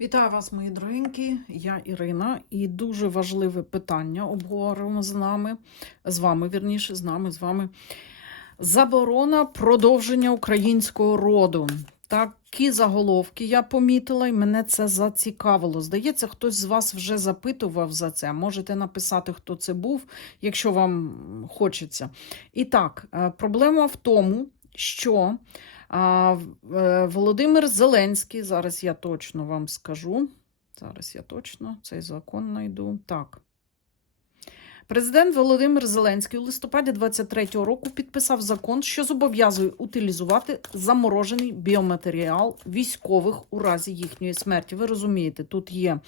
Вітаю вас, мої дорогенькі. Я Ірина, і дуже важливе питання обговоримо з нами, з вами, вірніше, з нами, з вами. Заборона продовження українського роду. Такі заголовки я помітила, і мене це зацікавило. Здається, хтось з вас вже запитував за це. Можете написати, хто це був, якщо вам хочеться. І так, е, проблема в тому, що Володимир Зеленський, зараз я точно вам скажу. Зараз я точно цей закон знайду. Так. Президент Володимир Зеленський у листопаді 23-го року підписав закон, що зобов'язує утилізувати заморожений біоматеріал військових у разі їхньої смерті. Ви розумієте, тут є е,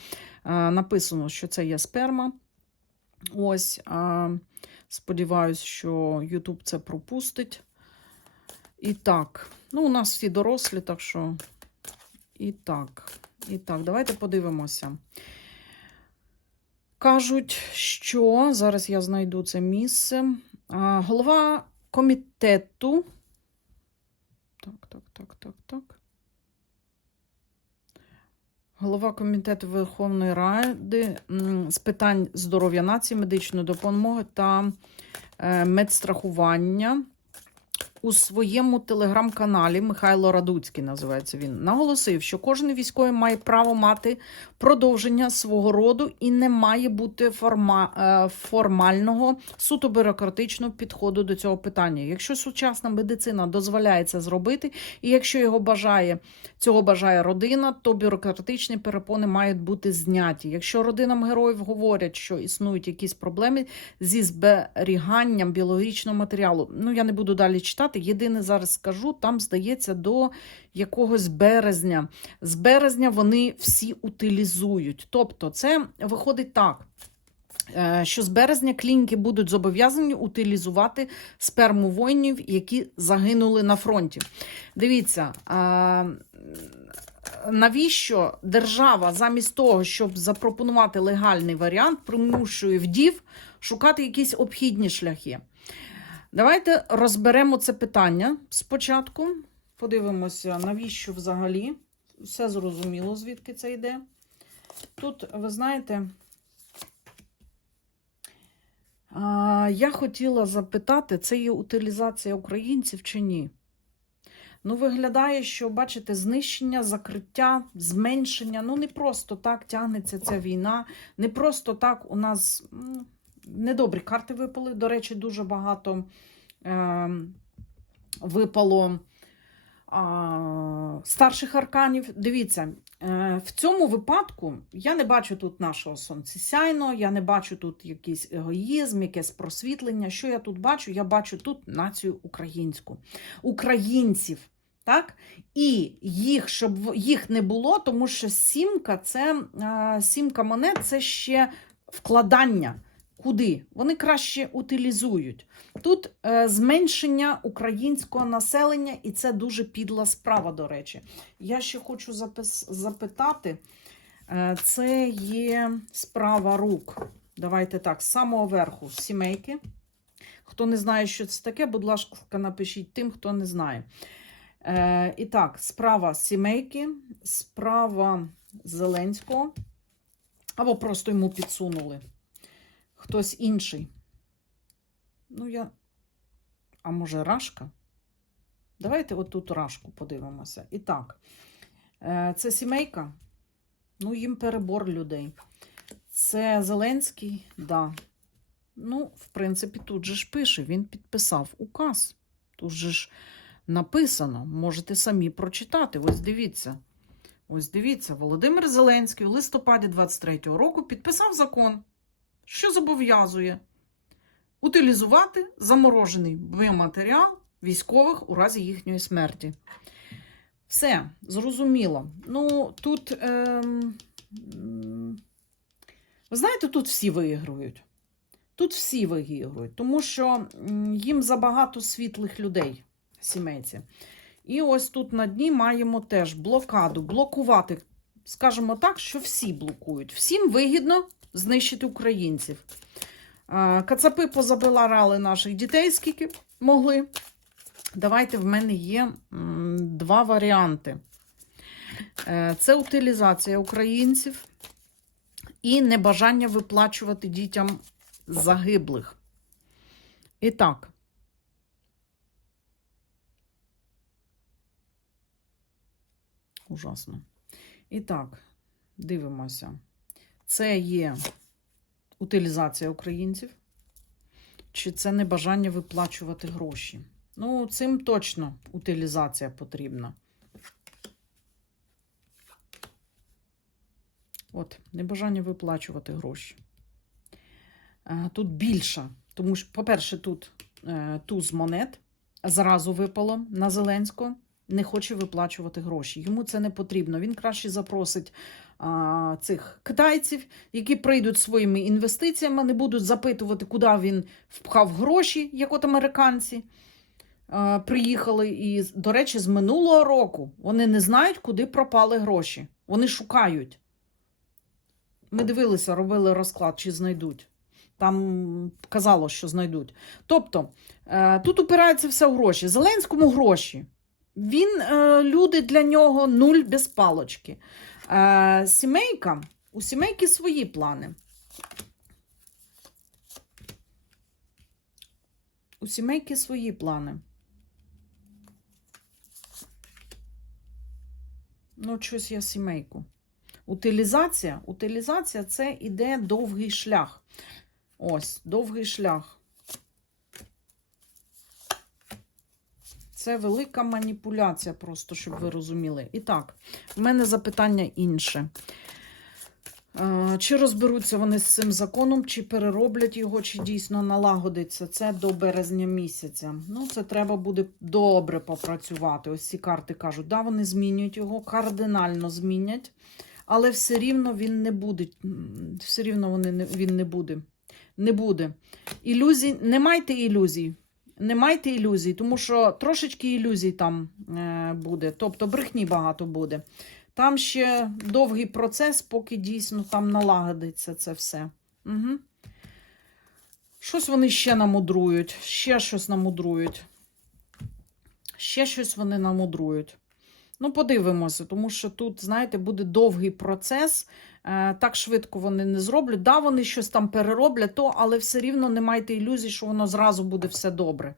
написано, що це є сперма. Ось, е, сподіваюсь, що YouTube це пропустить. І так, ну, у нас всі дорослі, так що. І так, і так, давайте подивимося. Кажуть, що зараз я знайду це місце. А, голова комітету. Так, так, так, так, так. Голова комітету Верховної Ради з питань здоров'я нації, медичної допомоги та е, медстрахування у своєму телеграм-каналі Михайло Радуцький називається він, наголосив, що кожен військовий має право мати продовження свого роду і не має бути форма, е, формального суто бюрократичного підходу до цього питання. Якщо сучасна медицина дозволяє це зробити, і якщо його бажає, цього бажає родина, то бюрократичні перепони мають бути зняті. Якщо родинам героїв говорять, що існують якісь проблеми зі зберіганням біологічного матеріалу, ну я не буду далі читати. Єдине зараз скажу, там здається до якогось березня. З березня вони всі утилізують. Тобто, це виходить так. е, Що з березня клініки будуть зобов'язані утилізувати сперму воїнів, які загинули на фронті. Дивіться, навіщо держава замість того, щоб запропонувати легальний варіант, примушує вдів шукати якісь обхідні шляхи? Давайте розберемо це питання спочатку. Подивимося, навіщо взагалі. Все зрозуміло, звідки це йде. Тут, ви знаєте, я хотіла запитати, це є утилізація українців чи ні? Ну, виглядає, що, бачите, знищення, закриття, зменшення. Ну, не просто так тягнеться ця війна, не просто так у нас недобрі карти випали. До речі, дуже багато е, випало а, старших арканів. Дивіться, е, в цьому випадку я не бачу тут нашого сонцесяйного, я не бачу тут якийсь егоїзм, якесь просвітлення. Що я тут бачу? Я бачу тут націю українську, українців. Так? І їх, щоб їх не було, тому що сімка це е, сімка монет це ще вкладання. Куди? Вони краще утилізують. Тут е, зменшення українського населення, і це дуже підла справа, до речі. Я ще хочу запис, запитати: е, це є справа рук. Давайте так, з самого верху, сімейки. Хто не знає, що це таке, будь ласка, напишіть тим, хто не знає. Е, і так, справа сімейки, справа Зеленського, або просто йому підсунули. Хтось інший. Ну, я. А може, рашка? Давайте отут рашку подивимося. І так, е, це сімейка. Ну, їм перебор людей. Це Зеленський, да. Ну, в принципі, тут же ж пише, він підписав указ. Тут же ж написано, можете самі прочитати. Ось дивіться. Ось дивіться, Володимир Зеленський у листопаді 23-го року підписав закон, що зобов'язує утилізувати заморожений біоматеріал військових у разі їхньої смерті. Все, зрозуміло. Ну, тут, ем, ви знаєте, тут всі виігрують. Тут всі виігрують, тому що їм забагато світлих людей, сімейці. І ось тут на дні маємо теж блокаду, блокувати. Скажімо так, що всі блокують. Всім вигідно знищити українців. Кацапи позабирали наших дітей, скільки могли. Давайте в мене є два варіанти. Е, Це утилізація українців і небажання виплачувати дітям загиблих. І так. Ужасно. І так, дивимося. Це є утилізація українців, чи це небажання виплачувати гроші? Ну, цим точно утилізація потрібна. От, небажання виплачувати гроші. Е, Тут більше, тому що, по-перше, тут е, туз монет зразу випало на Зеленського, не хоче виплачувати гроші. Йому це не потрібно. Він краще запросить а, цих китайців, які прийдуть своїми інвестиціями, не будуть запитувати, куди він впхав гроші, як от американці. е, Приїхали і, до речі, з минулого року вони не знають, куди пропали гроші. Вони шукають. Ми дивилися, робили розклад, чи знайдуть. Там казало, що знайдуть. Тобто, е, тут упирається все в гроші. Зеленському гроші. Він, е, люди для нього нуль без палочки. Е, Сімейка, у сімейки свої плани. У сімейки свої плани. Ну, щось я сімейку. Утилізація. Утилізація це іде довгий шлях. Ось, довгий шлях. Це велика маніпуляція, просто щоб ви розуміли. І так, в мене запитання інше. Е, Чи розберуться вони з цим законом, чи перероблять його, чи дійсно налагодиться це до березня місяця. Ну, це треба буде добре попрацювати. Ось ці карти кажуть, да, вони змінюють його, кардинально змінять, але все рівно він не буде. Все рівно вони не, він не буде. Не буде. Ілюзій, не майте ілюзій. Не майте ілюзій, тому що трошечки ілюзій там е, буде, тобто брехні багато буде. Там ще довгий процес, поки дійсно там налагодиться це все. Угу. Щось вони ще намудрують, ще щось намудрують. Ще щось вони намудрують. Ну, подивимося, тому що тут, знаєте, буде довгий процес. Е, так швидко вони не зроблять. Да, вони щось там перероблять, то, але все рівно не майте ілюзій, що воно зразу буде все добре.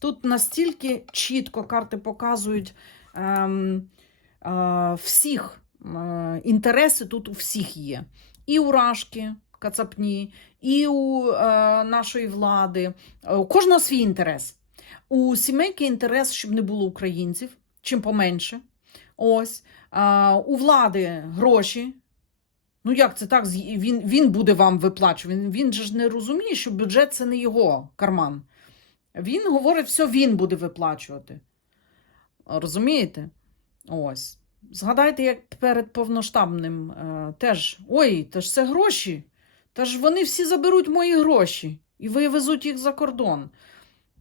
Тут настільки чітко карти показують ем, е, всіх е, інтереси тут у всіх є. І у Рашки, Кацапні, і у е, нашої влади. Е, У кожного свій інтерес. У сімейки інтерес, щоб не було українців, чим поменше. Ось. А, у влади гроші. Ну, як це так? Він, він буде вам виплачувати. Він, він же ж не розуміє, що бюджет це не його карман. Він говорить, все він буде виплачувати. Розумієте? Ось. Згадайте, як перед повноштабним е, теж. Ой, та ж це гроші. Та ж вони всі заберуть мої гроші і вивезуть їх за кордон.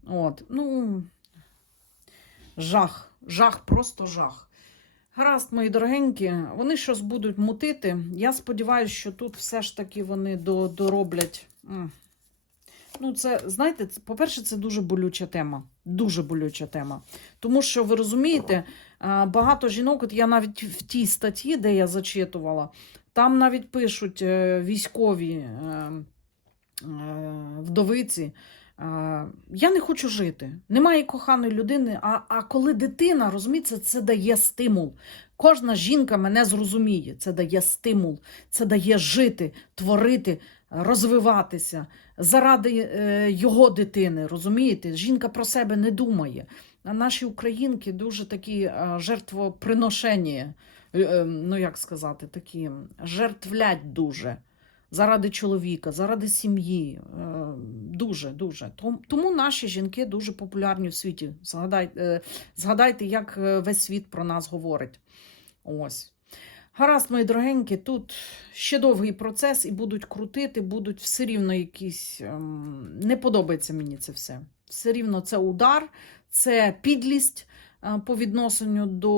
От, ну, жах, жах, просто жах. Гаразд, мої дорогенькі, вони щось будуть мутити. Я сподіваюся, що тут все ж таки вони до, дороблять. Ну, це, знаєте, по-перше, це дуже болюча тема. Дуже болюча тема. Тому що ви розумієте, багато жінок, от я навіть в тій статті, де я зачитувала, там навіть пишуть е, військові е, е, вдовиці. Е, Я не хочу жити. Немає коханої людини. А, а коли дитина, розумієте, це дає стимул. Кожна жінка мене зрозуміє. Це дає стимул, це дає жити, творити, розвиватися заради е, його дитини. Розумієте? Жінка про себе не думає. А наші українки дуже такі е, жертвоприношені, е, ну як сказати, такі жертвлять дуже. Заради чоловіка, заради сім'ї. Дуже, дуже. Тому наші жінки дуже популярні в світі. Згадайте, згадайте, як е, весь світ про нас говорить. Ось. Гаразд, мої дорогенькі, тут ще довгий процес і будуть крутити, будуть все рівно якісь. ем, Не подобається мені це все. Все рівно це удар, це підлість е, по відношенню до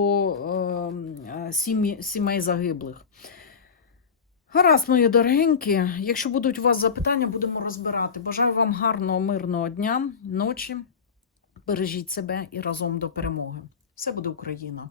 ем, сімей загиблих. Гаразд, мої дорогенькі. Якщо будуть у вас запитання, будемо розбирати. Бажаю вам гарного, мирного дня, ночі. Бережіть себе і разом до перемоги. Все буде Україна!